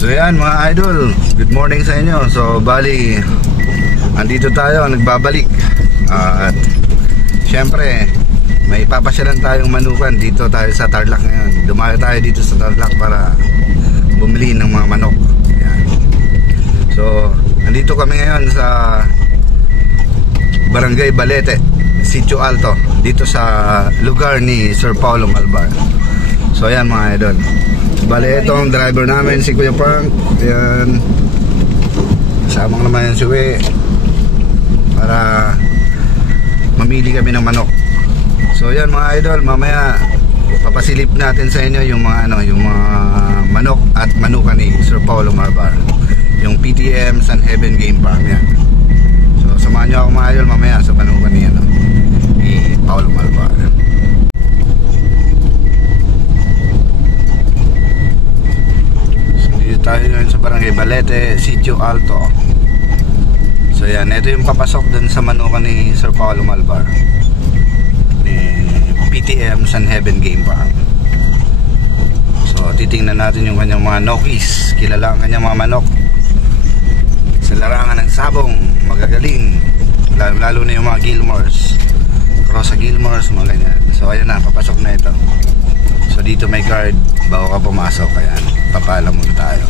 So yan mga idol, good morning sa inyo. So bali, andito tayo, nagbabalik. At syempre, may papasyalan tayong manukan. Dito tayo sa Tarlac ngayon. Dumayo tayo dito sa Tarlac para bumili ng mga manok. Yan. So, andito kami ngayon sa Barangay Balete, Sitio Alto, dito sa lugar ni Sir Paulo Malbar. So ayan mga idol, bale ito ang driver namin, si Kuya Frank. Ayan, kasama naman yung suwi para mamili kami ng manok. So ayan mga idol, mamaya papasilip natin sa inyo yung mga yung mga manok at manukan ni Sir Paulo Malbar, yung PTM San Heaven Game Farm. Yan. So samahan nyo ako mga idol mamaya sa manukan ni Paulo Malbar. Tayo ngayon sa Barangay Balete, Sitio Alto. So yan, ito yung papasok dun sa manukan ni Sir Paulo Malbar, ni PTM San Heaven Game Farm. So titingnan natin yung kanyang mga nokis. Kilala ang kanyang mga manok sa larangan ng sabong, magagaling, lalo na yung mga Gilmores, Cross sa Gilmores, mga ganyan. So ayan na, papasok na ito. So dito may guard bago ka pumasok, kaya papaalam muna tayo.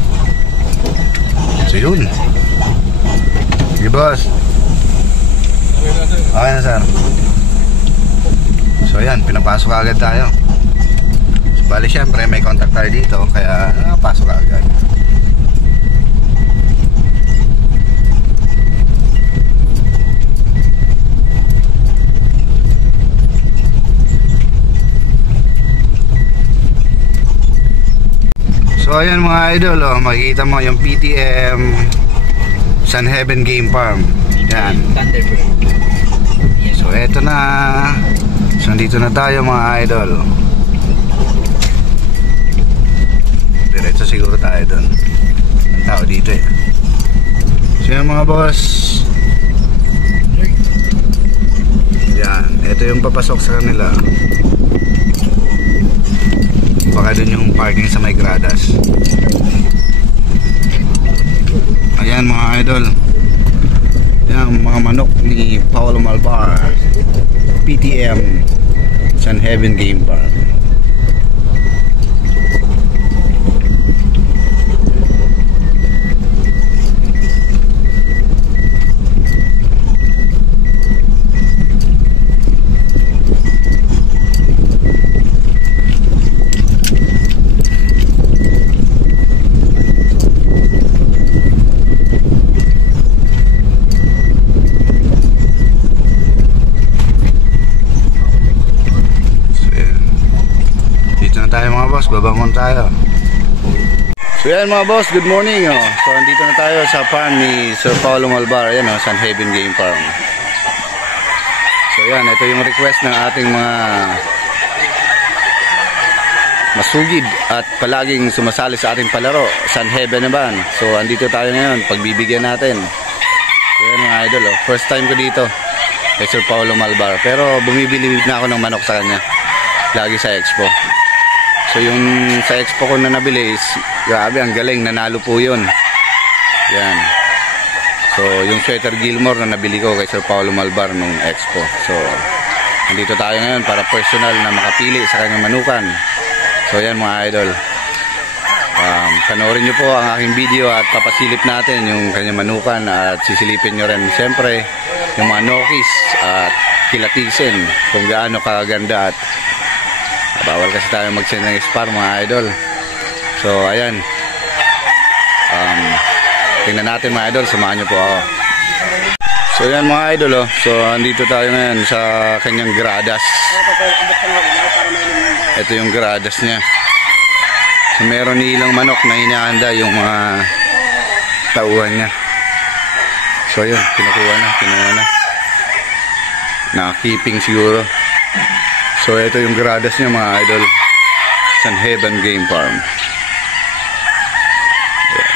So yun. Sige boss. Okay na sir. So ayan, pinapasok agad tayo. So, bali syempre may contact tayo dito, kaya pasok agad. So ayan mga idol, makikita mo yung PTM San Heaven Game Farm. Yan. So eto na. So nandito na tayo mga idol. Diretso siguro tayo doon. Ang tao dito eh. So yan mga boss. Yan. Eto yung papasok sa kanila. Baka dun yung parking sa may gradas. Ayan mga idol, yan mga manok ni Paulo Malbar, PTM San Heaven Game Farm. Babangon tayo. So yan mga boss, good morning. So andito na tayo sa farm ni Sir Paulo Malbar. Ayan, San Heaven Game Farm. So yan, ito yung request ng ating mga masugid at palaging sumasali sa ating palaro, San Heaven naman. So andito tayo ngayon, pagbibigyan natin. So yan mga idol, first time ko dito kay Sir Paulo Malbar, pero bumibili na ako ng manok sa kanya lagi sa expo. So yung sa expo ko na nabili is, grabe, ang galing, nanalo po yun. Yan. So yung sweater Gilmore na nabili ko kay Sir Paulo Malbar nung expo. So nandito tayo ngayon para personal na makapili sa kanyang manukan. So yan mga idol, panoorin nyo po ang aking video at papasilip natin yung kanyang manukan, at sisilipin nyo rin siyempre yung mga nokis at kilatisin kung gaano kaganda. At bawal kasi tayo mag-send ng spar mga idol. So ayan, tingnan natin mga idol, samahan nyo po ako. So ayan mga idol, so andito tayo ngayon sa kanyang gradas. Ito yung gradas niya. So meron ilang manok na hinahanda yung mga tauhan niya. So ayun, kinuha na nakakeeping siguro. So ito yung gradas niya mga idol, San Heaven Game Farm. Ayan.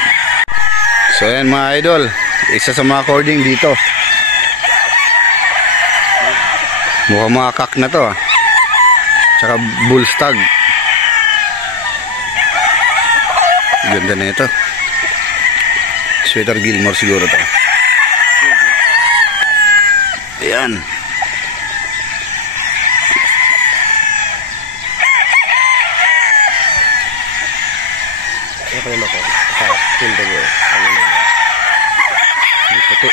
So ayan mga idol, isa sa mga cording dito. Mukhang mga kak na to. Tsaka bull stag. Ganda na ito. Sweater Gilmore siguro to. Ayan. Ano pa naman ko? Tinda nyo. Ano na yun? May puti.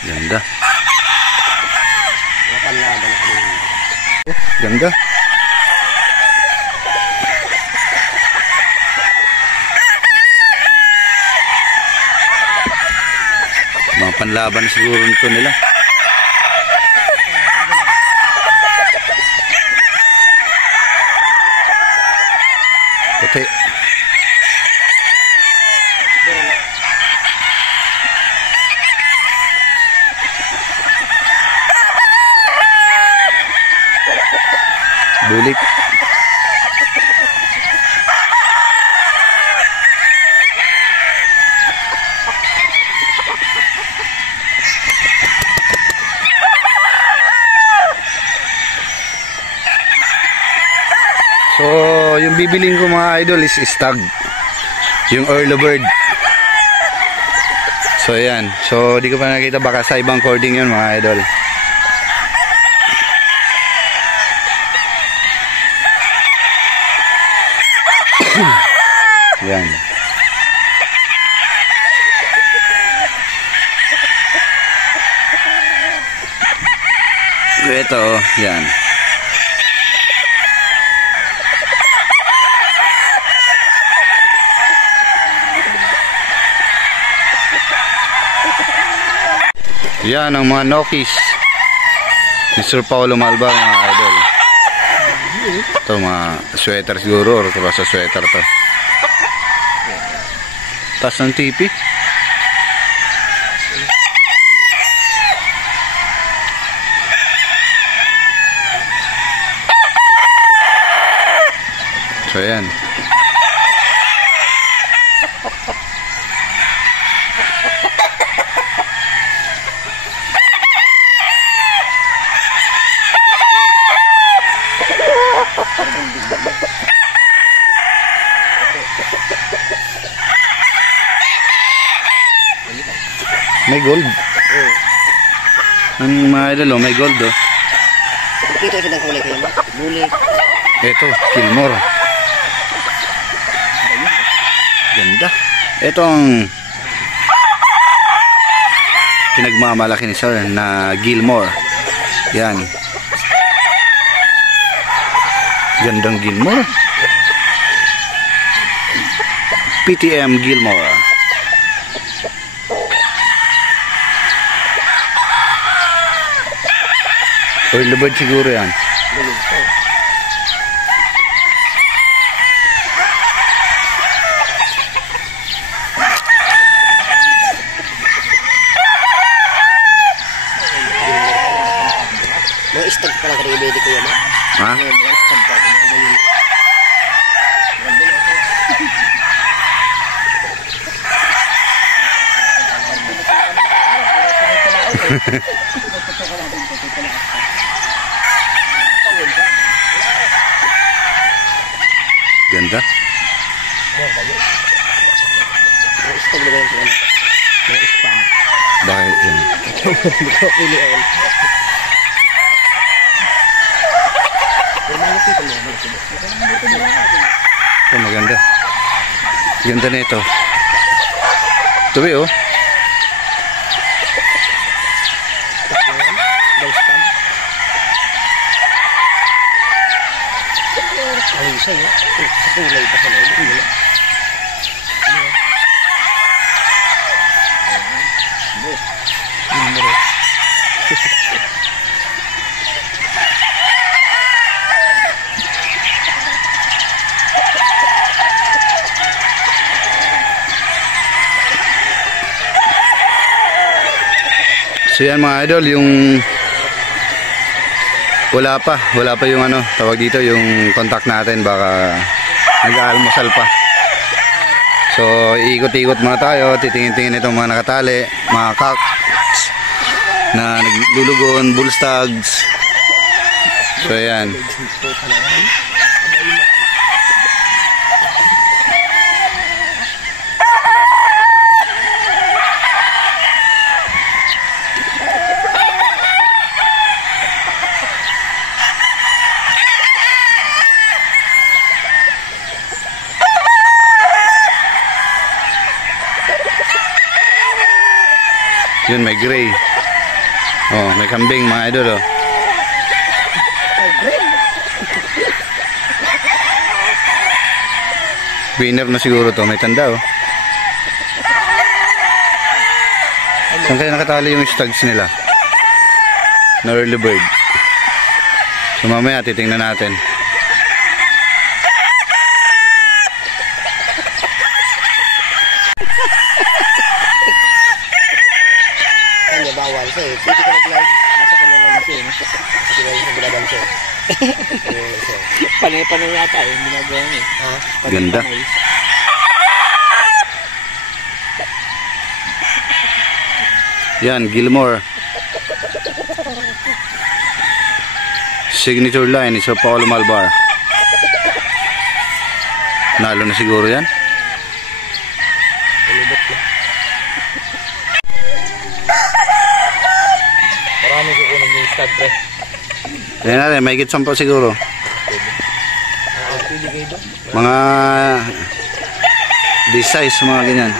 Ganda. Panlaban na kami. Ganda. Mga panlaban siguro nito nila. Puti. Bulik. So, yung bibiling ko mga idol is stag. Yung early bird. So, ayan. So, di ko pa nakita, baka sa ibang cording yun mga idol. Yan. So, ito, yan. Yan ang mga Nokis ni Sir Paulo Malbar mga idol. Ito mga sweater siguro or sa sweater to. Tas ng tipi. So yan. May gold. Ang mga idol, may gold oh. Ito silang kulay kayo ba? Bulik. Ito, Gilmore. Ganda. Ito ang pinagmamalaki ni Sir na Gilmore. Yan. Gandang Gilmore. PTM Gilmore. Early bird siguro yan. Mga stag pa lang karibedi ko yan. Ha? Mga stag pa lang. Ganda. Mga stag na ba yan? Mga spam. Bakit yan? Pilihan. Ito maganda. Ganda na ito. Tuwi oh. Alisay ya. Sa kulay pa sa loob. So yan mga idol, yung wala pa yung ano, tawag dito yung contact natin, baka nag-aalmusal pa. So ikot-ikot muna tayo, titingin-tingin itong mga nakatali, mga na naglulugon, bull stags. So ayan. Yun, may gray. Oh, may kambing mga idol, oh. Winner na siguro to, may tanda, oh. Saan kaya nakatali yung stags nila? Na early bird. So mamaya titingnan natin. Bawal siya eh. Pwede ka nag-live. Nasa ka lang lang siya eh. Kasi lang siya binaban siya eh. Panay-panay yata eh. Hindi nagawa niya eh. Ganda. Yan, Gilmore. Signature line ni Sir Paulo Malbar. Nalo na siguro yan. Marami kukunin yung stud pre. Ayan natin, may git 10 siguro. Mga this size, mga ganyan.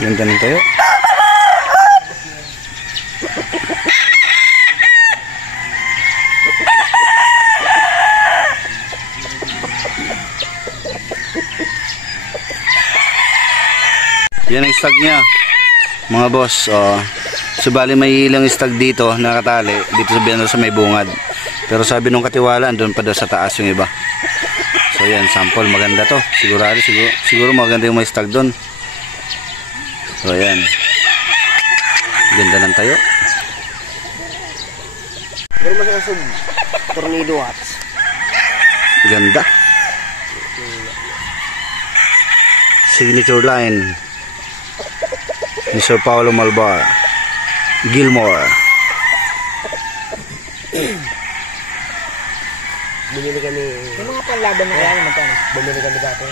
Ganda ng tayo. Yan ang stag niya, mga boss. Subali may ilang stag dito nakatali dito sa may bungad, pero sabi nung katiwalaan doon pa daw sa taas yung iba. So yan, sample, maganda to. Siguro maganda yung may stag doon. So yan, ganda ng tayo. Pero masasag tornado watts. Ganda. Signature line ni Sir Paulo Malbar. Gilmore. Bumili kami. Yung mga panlaban na kaya naman tayo. Bumili kami dati.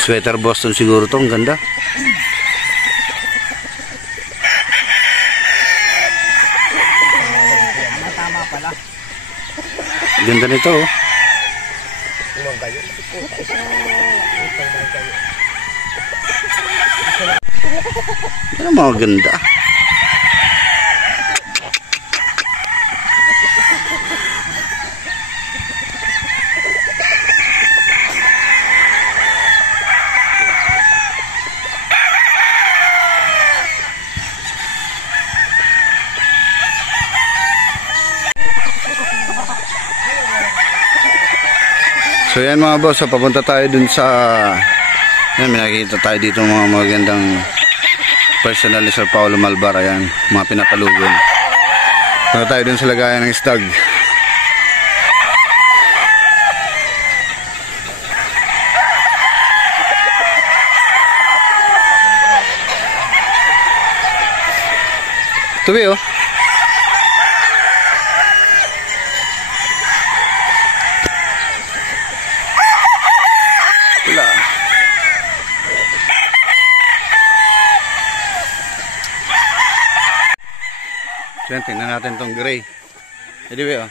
Sweater Boston siguro to. Ang ganda. Tama pala. Ganda nito, oh. Ano mga ganda. So yan mga boss, so papunta tayo dun sa, yan, may nakikita tayo dito mga magandang personal ni Sir Paulo Malbar. Ayan, mga pinapalugon. Punta tayo dun sa lagayan ng stag. Tubi, oh. So yan, tingnan natin tong gray. Anyway, oh.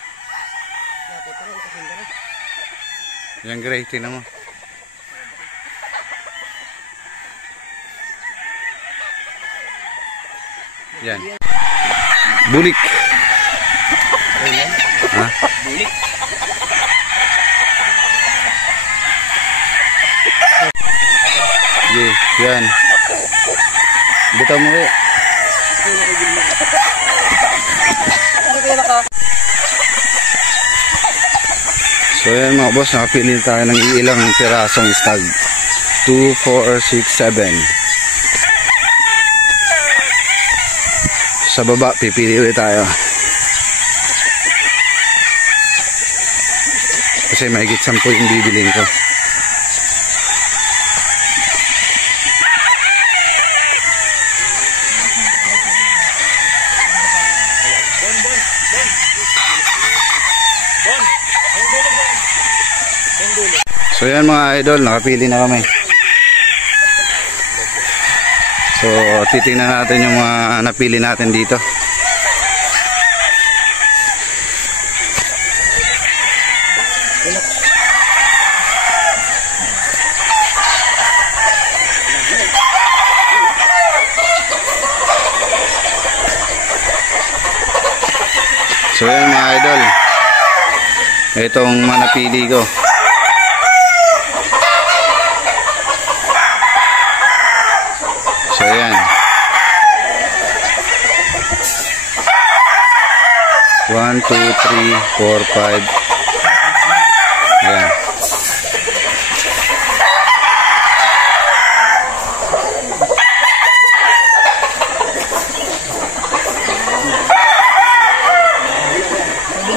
Yan gray, tingnan mo. Yan. Bulik. Ha? Bulik. Yan. Bitaw mo eh. So yan mga boss, nakapili tayo ng ilang pirasong stag. 2, 4, 6, 7. Sa baba, pipili ulit tayo. Kasi mahigit 10 yung bibilin ko. So yan mga idol, nakapili na kami. So titingnan natin yung mga napili natin dito. So yan mga idol, itong mga napili ko. So yan, 1, 2, 3, 4, 5. Yan.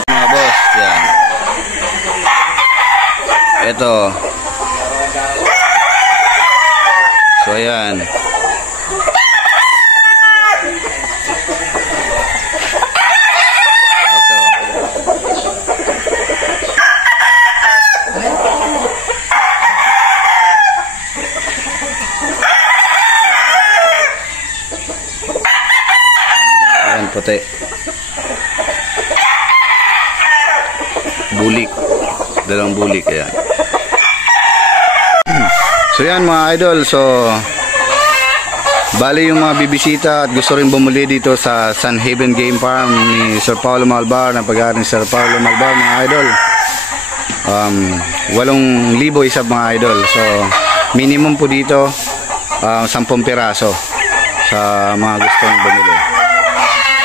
Mga boss, yan. Ito. So yan. Puti. Bulik. Dalawang bulik. Ayan. So yan mga idol. So bali yung mga bibisita at gusto rin bumuli dito sa Sun Haven Game Farm ni Sir Paulo Malbar, ng pag-aaral ni Sir Paulo Malbar mga idol. 8,000 isa mga idol. So minimum po dito 10 piraso sa mga gustong bumili.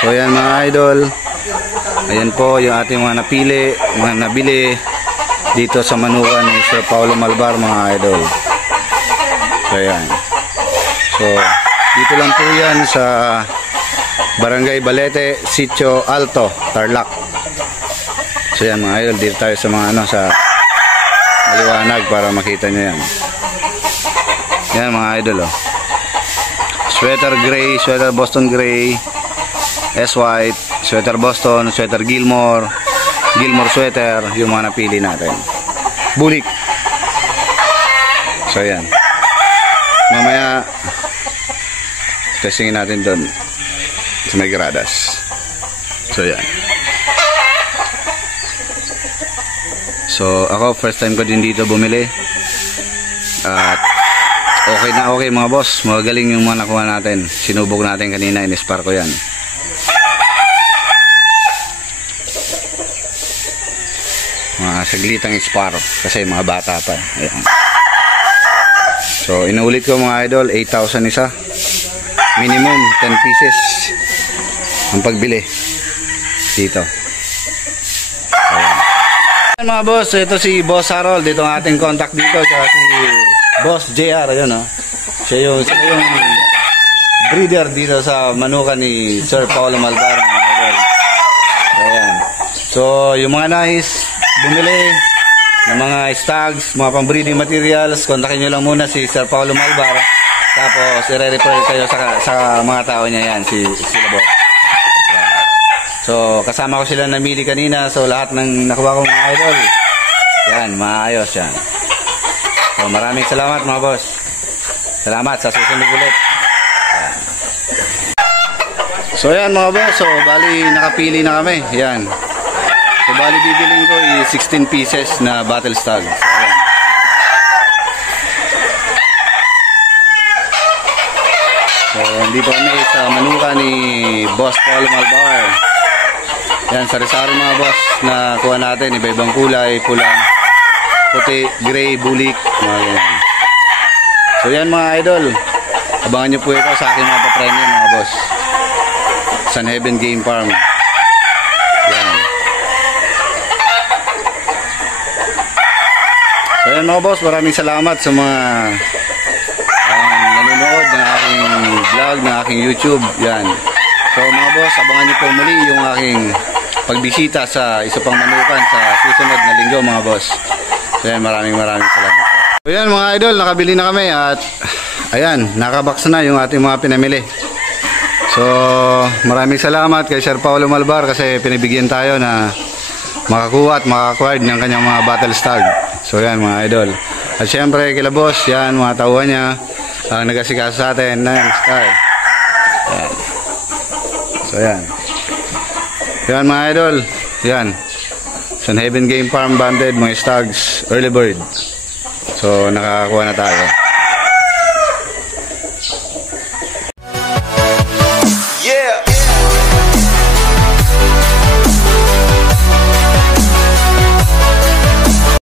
So yan mga idol, ayan po yung ating mga napili, mga nabili dito sa manukan ni Sir Paulo Malbar mga idol. So yan. So dito lang po yan sa Barangay Balete, Sitio Alto, Tarlac. So yan mga idol, dito tayo sa mga sa maliwanag para makita nyo yan. Yan mga idol oh. Sweater gray, sweater Boston gray, S-White, sweater Boston, sweater Gilmore, Gilmore sweater, yung mga napili natin. Bulik. So yan. Mamaya testingin natin doon sa may gradas. So yan. So ako first time ko din dito bumili. At okay na okay mga boss. Magaling yung mga nakuha natin. Sinubok natin kanina, in-spar ko yan. Mga saglitang spar kasi mga bata pa. Ayan. So inuulit ko mga idol, 8,000 isa. Minimum 10 pieces ang pagbili dito. Ayan mga boss, ito si Boss Harold, dito ang ating contact dito, at si Boss JR, ayun oh. Siya yung breeder dito sa manukan ni Sir Paulo Malbar mga idol. Ayan. So yung mga nice bumili ng mga stags, mga pang-breeding materials, kontakin nyo lang muna si Sir Paulo Malbar. Tapos i-refer kayo sa mga tao niya yan, sila boss. Yan. So kasama ko sila namili kanina. So lahat ng nakuha kong mga idol, yan, maayos yan. So maraming salamat mga boss. Salamat sa susunod ulit. Yan. So yan mga boss, so bali nakapili na kami. Yan. So bali bibiling ko 16 pieces na battle stag. So, ayan. So dito kami sa manukan ni Boss Paulo Malbar. Yan, sari-sari mga boss na kuha natin, iba-ibang kulay, pula, puti, gray, bulik, mga ganyan. So yan mga idol, abangan nyo po ito sa aking mga papremyo mga boss. Sun Haven Game Farm. Yan. So yan mga boss, maraming salamat sa mga nanonood ng aking vlog, ng aking YouTube. Yan. So mga boss, abangan nyo po muli yung aking pagbisita sa isa pang manukan sa susunod na linggo mga boss. So yan, maraming salamat. So yan mga idol, nakabili na kami at ayan, nakabox na yung ating mga pinamili. So maraming salamat kay Sir Paulo Malbar kasi pinibigyan tayo na makakuha at maka-acquired ng kanyang mga battle stag. So yan mga idol. At syempre, kila boss, yan, mga tauhan niya, ang nagasikas sa atin, na Sky. Yan. So, yan. Yan, mga idol. Yan. Sun Heaven Game Farm Banded, mga stags, early bird. So, nakakuha na tayo.